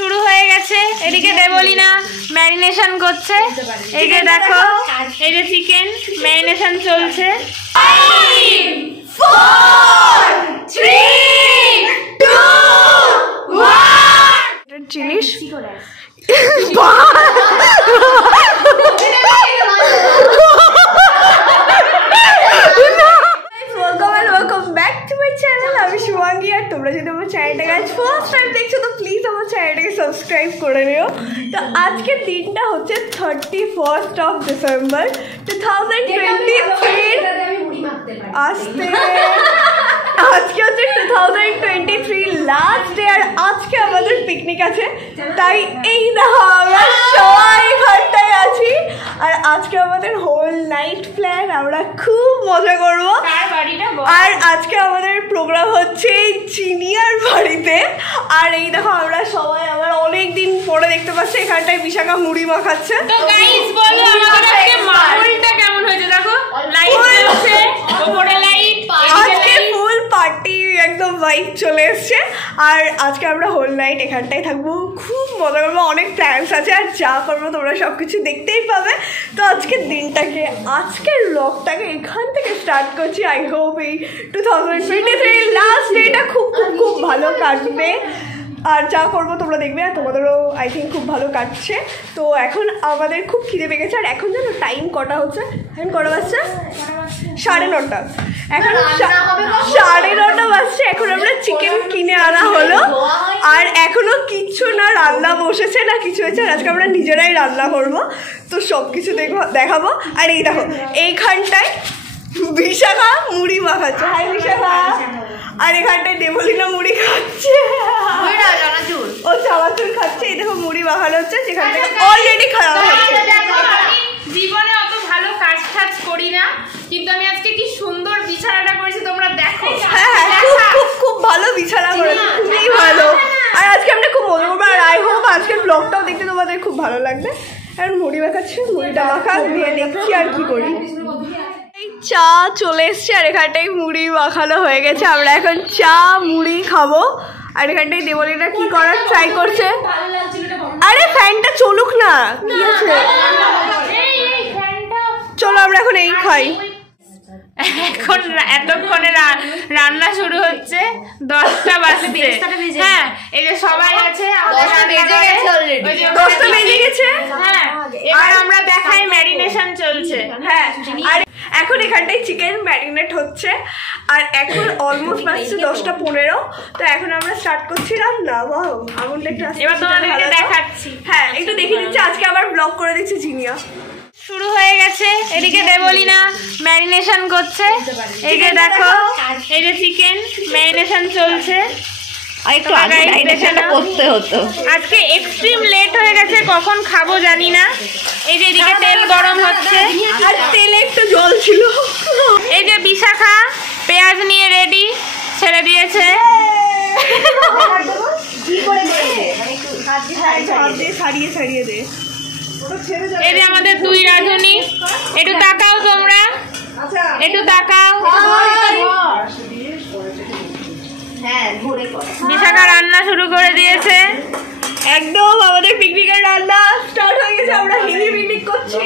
শুরু হয়ে গেছে। এদিকে দেবলিনা ম্যারিনেশন করছে। এই যে দেখো, এই যে চিকেন ম্যারিনেশন চলছে। 5 4 3 2 1 জিনিস তোমরা যদি আমার চ্যানেলটাকে আজ ফার্স্ট টাইম দেখছো তো প্লিজ আমার চ্যানেলটাকে সাবস্ক্রাইব করে নিও। তো আজকের দিনটা হচ্ছে 31st of December 2023। আজকে হচ্ছে 2023 লাস্ট ডে, আর আজকে আমাদের পিকনিক আছে। তাই এই দেখো আমরা সবাই ঘরটায় আছি, আর আজকে আমাদের হোল নাইট প্ল্যান, আমরা খুব মজা করবো। আর আজকে আমাদের প্রোগ্রাম হচ্ছে চিনিয়ার বাড়িতে। আর এই দেখো আমরা সবাই আবার অনেকদিন পরে দেখতে পাচ্ছি এখানটায় বিশাখা মুড়ি মাখাচ্ছে। তো গাইস বলো আমাদের আজকে মাহৌলটা কেমন হয়েছে? দেখো লাইট জ্বলছে, উপরে লাইট, আজকে ফুল পার্টি একদম ভাইব চলে এসছে। আর আজকে আমরা হোল নাইট এখানটায় থাকবো, খুব মজা করবো, অনেক প্ল্যানস আছে। আর যা করবো তোমরা সব কিছু দেখতেই পাবে। তো আজকের দিনটাকে, আজকের ব্লগটাকে এখান থেকে স্টার্ট করছি। আই হোপ এই 2023 লাস্ট ডেটা খুব খুব খুব ভালো কাটবে। আর যা করবো তোমরা দেখবে, আর তোমাদেরও আই থিঙ্ক খুব ভালো কাটছে। তো এখন আমাদের খুব খিদে পেয়ে গেছে। আর এখন যেন টাইম কটা হচ্ছে, এখন কটা বাজছে? 9:30। এখন 9:30 বাজছে। এখন আমরা চিকেন কিনে আনা হলো, আর এখনো কিচ্ছু না রান্না বসেছে না কিছু হয়েছে। আর আজকে আমরা নিজেরাই রান্না করবো, তো সব কিছু দেখাবো। আর এই দেখো এইখানটায় বিশাখা মুড়ি মাখাচ্ছে। হাই বিশাখা। আর এখানটায় দেবলিনা মুড়ি খাচ্ছে, ও চানাচুর খাচ্ছে। এই দেখো মুড়ি মাখানো হচ্ছে, যেখান থেকে অলরেডি খারাপ হচ্ছে। জীবনে অত ভালো কাজ টাজ করি না, কিন্তু আমি আজকে কি সুন্দর বিছানাটা করেছি তোমরা দেখো। হ্যাঁ খুব খুব ভালো বিছানা করেছি, খুবই ভালো। আর আজকে আমরা খুব মজা করবো। আর আই হোপ আজকের ব্লগটাও দেখতে তোমাদের খুব ভালো লাগবে। আর মুড়ি মাখাচ্ছে, মুড়িটা মাখা দিয়ে দেখছি আর কি করি। চা চলে এসছে, আর এখানটাই মুড়ি মাখানো হয়ে গেছে। আমরা এখন চা মুড়ি খাবো। আর এখানটাই দেবলিনা কি করার ট্রাই করছে। আরে ফ্যানটা চলুক না, কি আছে? চলো আমরা এখন এই খাই। এখন এতক্ষণে রান্না শুরু হচ্ছে, 10টা বাজছে। হ্যাঁ এই যে সবাই আছে, 10টা বেজে গেছে। হ্যাঁ এবার আমরা দেখাই ম্যারিনেশন চলছে। হ্যাঁ আর এখন এখানটায় চিকেন ম্যারিনেট হচ্ছে। আর এখন অলমোস্ট বাজছে 10:15। তো এখন আমরা স্টার্ট করছি রান্না। বাহ আগুনটা একটু এবার তোমাদেরকে দেখাচ্ছি। হ্যাঁ একটু দেখিয়ে দিচ্ছি, আজকে আবার ব্লগ করে দিচ্ছি জিনিয়া। শুরু হয়ে গেছে। এদিকে দেবলিনা ম্যারিনেশন করছে। এই যে দেখো, এই যে চিকেন ম্যারিনেশন চলছে। আজকে এক্সট্রিম লেট হয়ে গেছে, কখন খাবো জানি না। এই যে এদিকে তেল গরম হচ্ছে, আর তেলে একটু জল ছিল। এই যে বিশাখা পেঁয়াজ নিয়ে রেডি, ছেড়ে দিয়েছে। ছাড়িয়ে দে। এই যে আমাদের দুই রাঁধুনি, একটু তাকাও তোমরা, একটু তাকাও। বিশাখা রান্না শুরু করে দিয়েছে, একদম আমাদের পিকনিকের রান্না স্টার্ট হয়ে গেছে। আমরা হেভি পিকনিক করছি।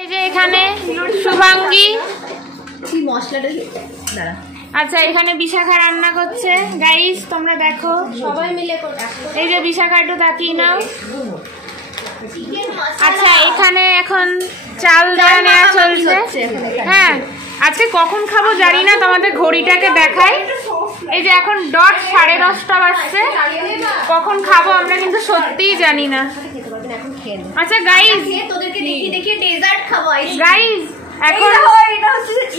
এই যে এখানে শুভাঙ্গী মশলাটা, আচ্ছা এখানে বিশাখা রান্না করছে। গাইস তোমরা দেখো, সবাই মিলে। এই যে বিশাখা একটু তাকিয়ে নাও। আচ্ছা এখানে এখন চাল দেওয়া নেওয়া চলছে। হ্যাঁ আজকে কখন খাবো জানি না, তোমাদের ঘড়িটাকে দেখাই। এই যে এখন ডট 10:30 বাজছে। কখন খাবো আমরা কিন্তু সত্যিই জানি না। আচ্ছা গাইস তোদেরকে দেখিয়ে ডেজার্ট খাবো। গাইস এখন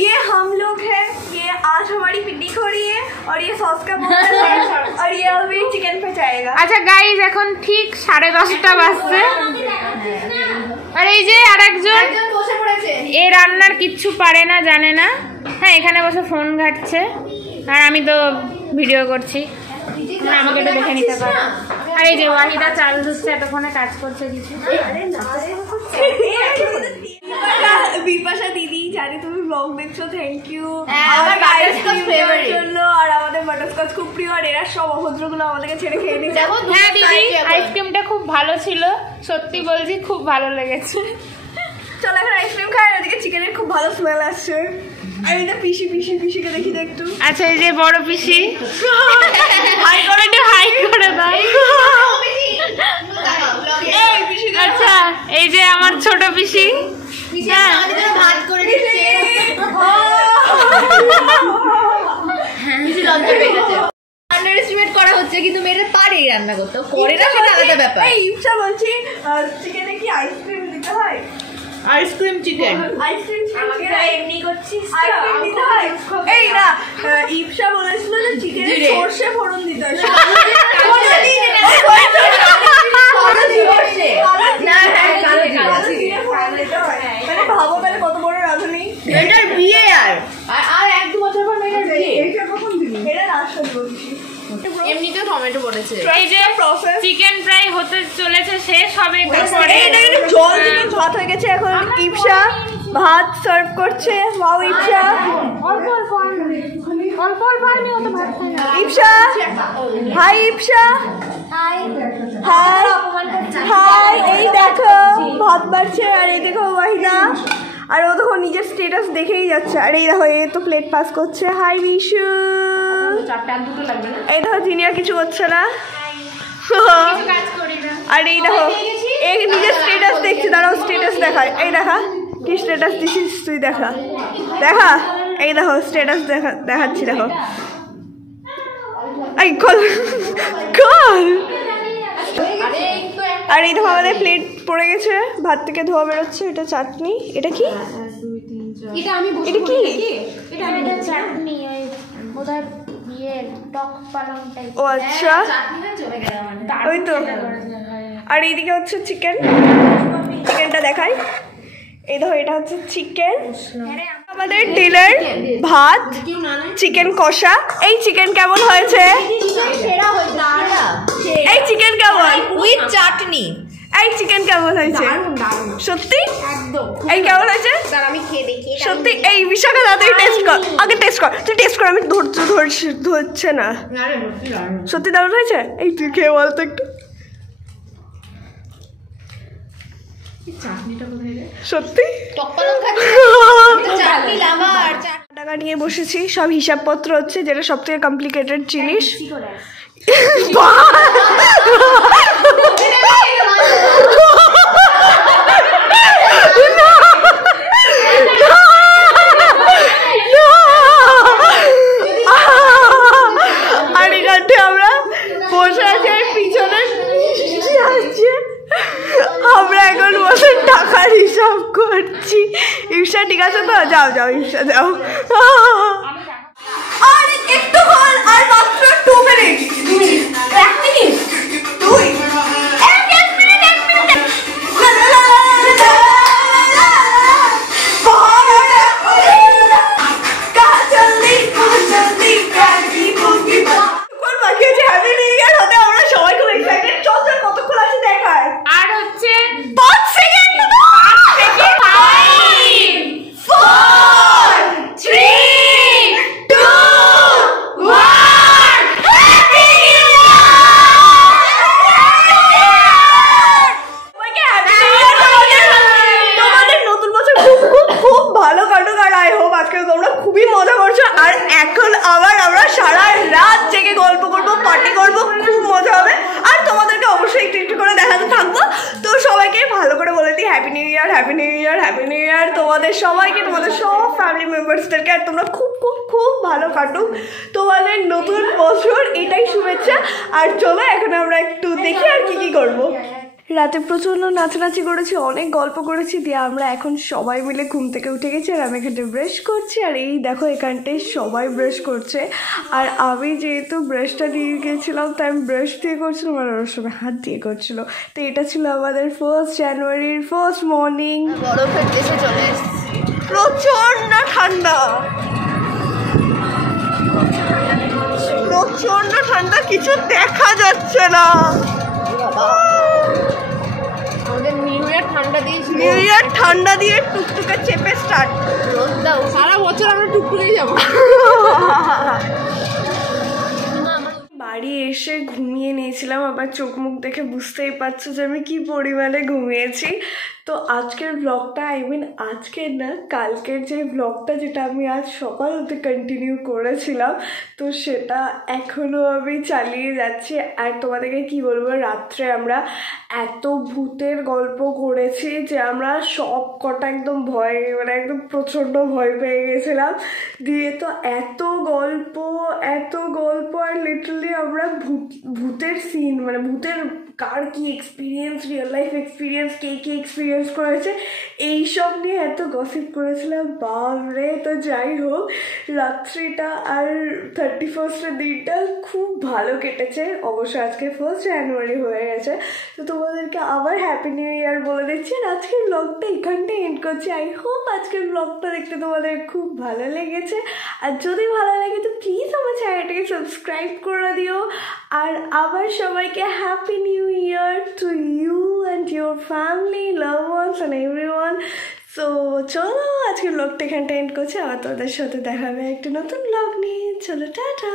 ये हम लोग हैं, ये आज हमारी पिकनिक हो रही है, और ये सॉस का बोतल है, और ये अभी चिकन पे जाएगा। अच्छा गाइस এখন ঠিক 10:30 বাজছে। আর এই যে আরেকজন বসে পড়েছে, এই রান্নার কিচ্ছু পারে না, জানে না। হ্যাঁ এখানে বসে ফোন ঘাটছে, আর আমি তো ভিডিও করছি, আমাকে একটু দেখে নিতে পারো। আর এই যে ওয়াহিদা চাল ধুচ্ছে, এতক্ষণে কাজ করছে কিছু। বিপাশা দিদি জানি তুমি ব্লগ দেখছো, থ্যাংক ইউ আমার বাটারস্কচ ফেভারিট জন্য। আর আমাদের বাটারস্কচ খুব প্রিয়, আর এরা সব অভদ্রগুলো আমাদেরকে ছেড়ে খেয়ে নিচ্ছে। হ্যাঁ দিদি, আইসক্রিমটা খুব ভালো ছিল, সত্যি বলছি খুব ভালো লেগেছে। চলো এখন আইসক্রিম খাই, আর ওদিকে চিকেনের খুব ভালো স্মেল আসছে। আর এটা পিসিকে দেখি তো একটু। আচ্ছা এই যে বড় পিসি, হাই করে দাও। আচ্ছা এই যে আমার ছোট পিসি, ভাত করে দিচ্ছে। আন্ডারএস্টিমেট করা হচ্ছে, কিন্তু মেয়েটা পারে রান্না করতে, করে না সেটা আলাদা ব্যাপার। এই ইপসা বলছি চিকেনে কি আইসক্রিম দিতে হয়? আইসক্রিম চিকেন এমনি করছিস আইসক্রিম দিতে হয়? এই না, ইপসা বলেছিল যে চিকেনে সরষে ফোড়ন দিতে হয়। ভাবো তাহলে কত বড় রাঁধুনি। মেয়েটার বিয়ে আর 1-2 বছর পর মেয়েটার বিয়ে। এটা লাস্ট বলছি। এমনিতেও টমেটো পড়েছে। এই যে চিকেন প্রায় হতে চলেছে, শেষ হবে একটু পরে। এটা কিন্তু জল দিয়ে ভাত হয়ে গেছে। এখন ইপসা ভাত সার্ভ করছে। Wow Ipsa, Ipsa hi, Ipsa hi hi. এই দেখো ভাত বাড়ছে, আর এই দেখো ওয়াহিদা, আর ও দেখো নিজের স্টেটাস দেখেই যাচ্ছে। আর এই দেখো এই তো প্লেট পাস করছে। হাই বিশু। এই দেখো জিনিয়া কিছু করছে না। আর এই দেখো এই নিজের স্টেটাস দেখছি, দাঁড়াও স্টেটাস দেখায়। এই দেখা কি স্টেটাস দিছিস তুই, দেখা দেখা। এই দেখো স্টেটাস দেখাচ্ছি, দেখো। এই কল কল। আর এই দেখো আমাদের প্লেট পড়ে গেছে, ভাত থেকে ধোয়া বেরোচ্ছে। এটা চাটনি, এটা কি? এটা কি? ও আচ্ছা, ওই তো। আর এইদিকে হচ্ছে চিকেনটা দেখাই। এই দেখো এটা হচ্ছে চিকেন। আমাদের ডিনার ভাত, চিকেন কষা। এই চিকেন কেমন হয়েছে? এই চিকেন কেমন উইথ চাটনি? এই চিকেন কেমন হয়েছে? সত্যি এই কেমন হয়েছে আমি খেয়ে দেখি সত্যি? এই বিশাখা তাড়াতাড়ি টেস্ট কর, আগে টেস্ট কর, তুই টেস্ট কর। আমি ধরছে না। সত্যি দারুণ হয়েছে? এই তুই খেয়ে বল তো একটু। সত্যি টাকা নিয়ে বসেছি, সব হিসাবপত্র হচ্ছে, যেটা সব থেকে কমপ্লিকেটেড জিনিস। আর এখানটা আমরা বসে আছি, পিছনে আমরা এখন বসে টাকার হিসাব করছি। ইপসা ঠিক আছে তো? যাও যাও ইপসা যাও। আর একটু হল, আর মাত্র 2 মিনিট। 1 minute 2 1 minute 1 minute. সবাই খুব এক্সাইটেড। চল চল কতক্ষণ আছে দেখায়। আর হচ্ছে 5 সেকেন্ড। 5 4 3 2 1 হ্যাপি নিউ ইয়ার। তোমাদের নতুন বছর খুব খুব খুব ভালো কাটুক। আর আই হোপ আজকে তোমরা খুবই মজা করছো। আর এখন আবার আমরা সারা রাত জেগে গল্প করবো, পার্টি করবো, খুব মজা হবে। আর তোমাদেরকে অবশ্যই একটু একটু করে দেখাতে থাকবো। তো সবাইকে ভালো করে বলে দিই হ্যাপি নিউ ইয়ার, হ্যাপি নিউ ইয়ার, হ্যাপি নিউ ইয়ার তোমাদের সবাইকে, তোমাদের সব ফ্যামিলি মেম্বার্সদেরকে। আর তোমরা খুব খুব খুব ভালো কাটুক তোমাদের নতুন বছর, এটাই শুভেচ্ছা। আর চলো এখন আমরা একটু দেখি আর কি কি করবো। রাতে প্রচণ্ড নাচানাচি করেছি, অনেক গল্প করেছি, দিয়ে আমরা এখন সবাই মিলে ঘুম থেকে উঠে গেছি। আর আমি এখানটায় ব্রাশ করছি, আর এই দেখো এখানটায় সবাই ব্রাশ করছে। আর আমি যেহেতু ব্রাশটা নিয়ে গিয়েছিলাম, তাই আমি ব্রাশ দিয়ে করছিলাম, আর ওর সময় হাত দিয়ে করছিল। তো এটা ছিল আমাদের 1 জানুয়ারির ফার্স্ট মর্নিং। বরফের দেশে চলে এসেছি। প্রচণ্ড ঠান্ডা, প্রচণ্ড ঠান্ডা, কিছু দেখা যাচ্ছে না। আমাদের নিউ ইয়ার ঠান্ডা দিয়ে নিউ ইয়ার ঠান্ডা দিয়ে টুকটুকে চেপে স্টার্ট। সারা বছর আমরা টুকটুকেই যাবো। বাড়ি এসে ঘুমিয়ে নিয়েছিলাম, আবার চোখ মুখ দেখে বুঝতেই পারছো যে আমি কি পরিমাণে ঘুমিয়েছি। তো আজকের ব্লগটা আজকের না, কালকের যে ব্লগটা যেটা আমি আজ সকাল হতে কন্টিনিউ করেছিলাম, তো সেটা এখনও আমি চালিয়ে যাচ্ছি। আর তোমাদেরকে কি বলবো, রাত্রে আমরা এত ভূতের গল্প করেছি যে আমরা সব কটা একদম একদম প্রচণ্ড ভয় পেয়ে গেছিলাম। দিয়ে তো এত গল্প আর লিটারালি আমরা ভূতের সিন, ভূতের কার কি এক্সপিরিয়েন্স, রিয়েল লাইফ এক্সপিরিয়েন্স, কে কি এক্সপিরিয়েন্স করেছে, এইসব নিয়ে এত গসিপ করেছিলাম, বাপরে। তো যাই হোক, রাত্রিটা আর 31st দিনটা খুব ভালো কেটেছে। অবশ্য আজকে 1st জানুয়ারি হয়ে গেছে। তো তোমাদেরকে আবার হ্যাপি নিউ ইয়ার বলে দিচ্ছি। আর আজকের ব্লগটা এখানটাই এন্ড করছি। আই হোপ আজকের ব্লগটা দেখতে তোমাদের খুব ভালো লেগেছে। আর যদি ভালো লাগে তো প্লিজ আমার চ্যানেলটাকে সাবস্ক্রাইব করে দিও। আর আবার সবাইকে happy new year to you and your family, love ones and everyone. So চলো আজকের ব্লগটা এখানটা এন্ড করছি। আবার তোমাদের সাথে দেখা হবে একটা নতুন ব্লগ নিয়ে। চলো টাটা।